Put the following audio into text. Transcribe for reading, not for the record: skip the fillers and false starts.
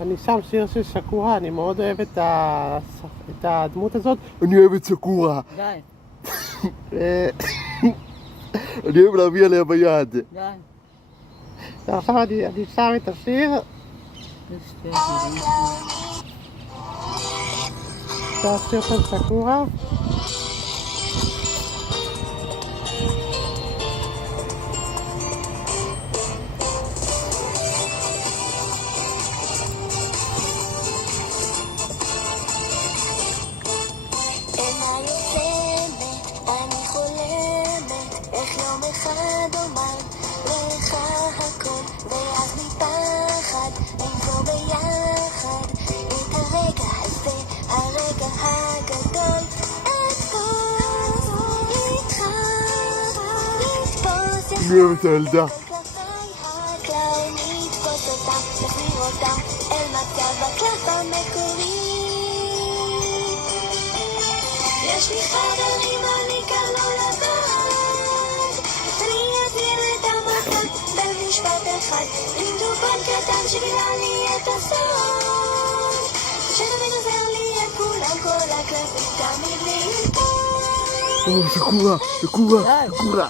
אני שם שיר של סקורה, אני מאוד אוהב את הדמות הזאת. אני אוהב את סקורה. די. אני אוהב להביא עליה ביד. די. ועכשיו אני שם את השיר. זה השיר של סקורה. אני אוהב את הילדה. יש לי חברים, אני כאן לא לבד. אני אעביר את המכה במשפט אחד. עם דובון קטן שגילה לי את הסוד, שתמיד עוזר לי את כולם, כל הקלפים תמיד לי פה. סקורה, סקורה, סקורה.